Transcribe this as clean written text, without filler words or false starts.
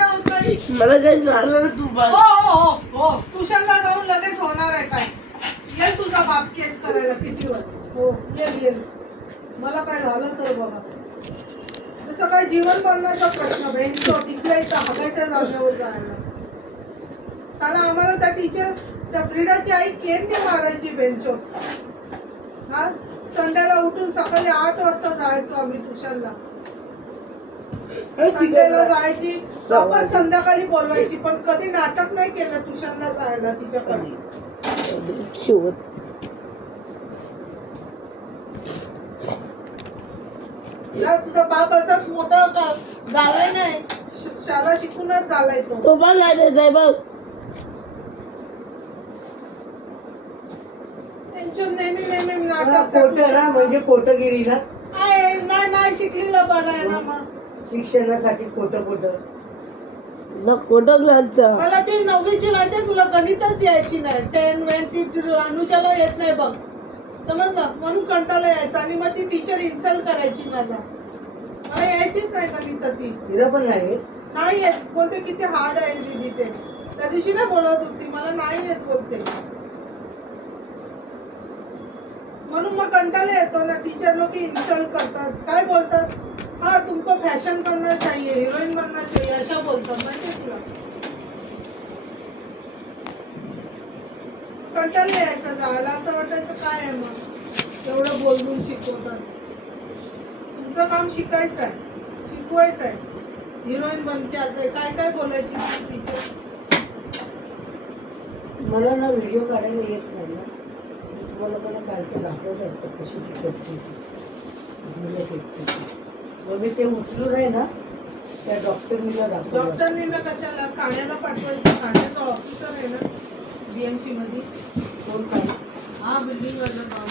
का काही? मला काही झालं ना तू हो ट्युशनला जाऊन लगेच होणार आहे काय? ये तुझा बाप केस करायला कितीवर. हो ये मला काय झालं तर बघा. तसं काय जीवन बनण्याचा प्रश्न भेटतो तिथल्या इथं हगायच्या जागेवर जायला. साला आम्हाला त्या टीचर्स त्या फ्रीडाची आई केमने मारायची बेंचवर. हा संडेला उठून सकाळी 8 वाजता जायचो आम्ही ट्युशनला. संडेला जायची वापस संध्याकाळी बोलवायची पण कधी नाटक नाही केलं ट्युशनला जायला तिच्याकडे. तुझा बाप असाच मोठा झालाय नाही शाळा शिकूनच झालाय तो पण नाही देत बघ. नेहमी नाटक खोटं ना म्हणजे खोटगिरी ना. नाही शिकलेलं बरं आहे ना मग. शिक्षणासाठी खोटं खोटं मला ती 9वीची माहिती तुला गणितच यायची नाही. 10 वेन ती अनुजाला येत नाही बघ समजलं म्हणून कंटाळा यायचा आणि मग ती टीचर इन्सल्ट करायची मला यायचीच नाही गणित ती. तिला पण नाही येत बोलते किती हार्ड आहे दीदी ते. त्या दिवशी ना बोलत होती मला नाही येत बोलते म्हणून मग कंटाळा येतो ना. टीचर लोक इन्सल्ट करतात काय बोलतात. हाँ तुमको फैशन करना चाहिए हीरोइन बनना चाहिए अशा बोलतात माहिती तुला. कंटाळा यायचा जायला असं वाटायचं काय आहे मग एवढं बोलून शिकवतात. तुमचं काम शिकायचं आहे शिकवायचं आहे. हिरोईन बनते आता काय काय बोलायची टीचर. मला ना व्हिडिओ काढायला येत नाही ना. तुम्हाला मला कालचं दाखवत असतं कशी करते मग मी ते उचलून आहे ना त्या डॉक्टरनीला दाखवलं. डॉक्टरनीला कशाला ठाण्याला पाठवायचं. ठाण्याचा ऑफिसर आहे ना BMC मध्ये. कोण काय हा बिल्डिंग वाला